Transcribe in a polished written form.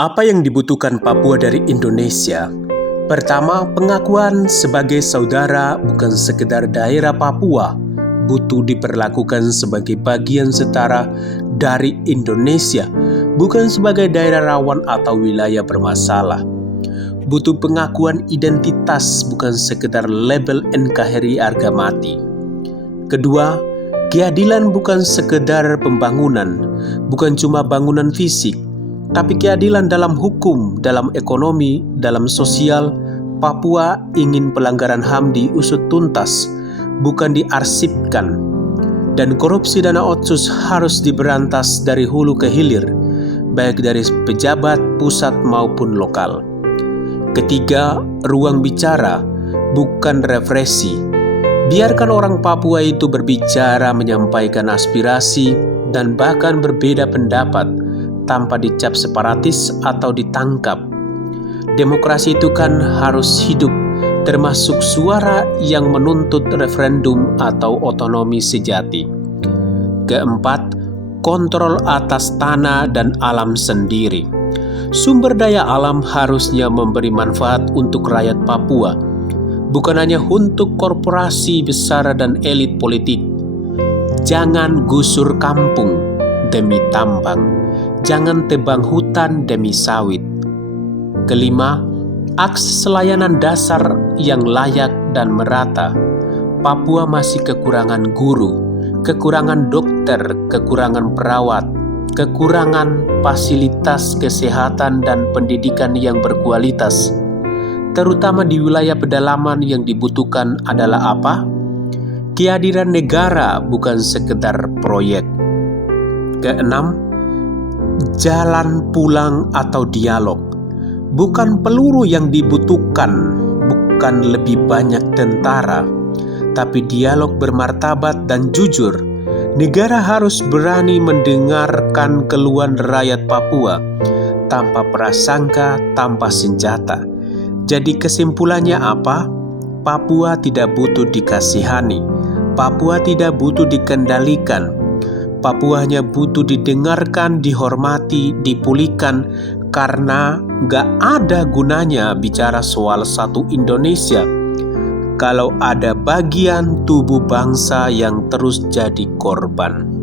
Apa yang dibutuhkan Papua dari Indonesia? Pertama, pengakuan sebagai saudara bukan sekedar daerah Papua, butuh diperlakukan sebagai bagian setara dari Indonesia, bukan sebagai daerah rawan atau wilayah bermasalah. Butuh pengakuan identitas bukan sekedar label NKRI harga mati. Kedua, keadilan bukan sekedar pembangunan, bukan cuma bangunan fisik, tapi keadilan dalam hukum, dalam ekonomi, dalam sosial. Papua ingin pelanggaran HAM diusut tuntas, bukan diarsipkan. Dan korupsi dana otsus harus diberantas dari hulu ke hilir, baik dari pejabat pusat maupun lokal. Ketiga, ruang bicara, bukan represi. Biarkan orang Papua itu berbicara, menyampaikan aspirasi, dan bahkan berbeda pendapat, tanpa dicap separatis atau ditangkap. Demokrasi itu kan harus hidup, termasuk suara yang menuntut referendum atau otonomi sejati. Keempat, kontrol atas tanah dan alam sendiri. Sumber daya alam harusnya memberi manfaat untuk rakyat Papua, bukan hanya untuk korporasi besar dan elit politik. Jangan gusur kampung demi tambang. Jangan tebang hutan demi sawit. Kelima, akses layanan dasar yang layak dan merata. Papua masih kekurangan guru, kekurangan dokter, kekurangan perawat, kekurangan fasilitas kesehatan dan pendidikan yang berkualitas. Terutama di wilayah pedalaman yang dibutuhkan adalah apa? Kehadiran negara bukan sekedar proyek. Keenam, jalan pulang atau dialog. Bukan peluru yang dibutuhkan, bukan lebih banyak tentara, tapi dialog bermartabat dan jujur. Negara harus berani mendengarkan keluhan rakyat Papua tanpa prasangka, tanpa senjata. Jadi kesimpulannya apa? Papua tidak butuh dikasihani. Papua tidak butuh dikendalikan. Papua hanya butuh didengarkan, dihormati, dipulihkan, karena gak ada gunanya bicara soal satu Indonesia kalau ada bagian tubuh bangsa yang terus jadi korban.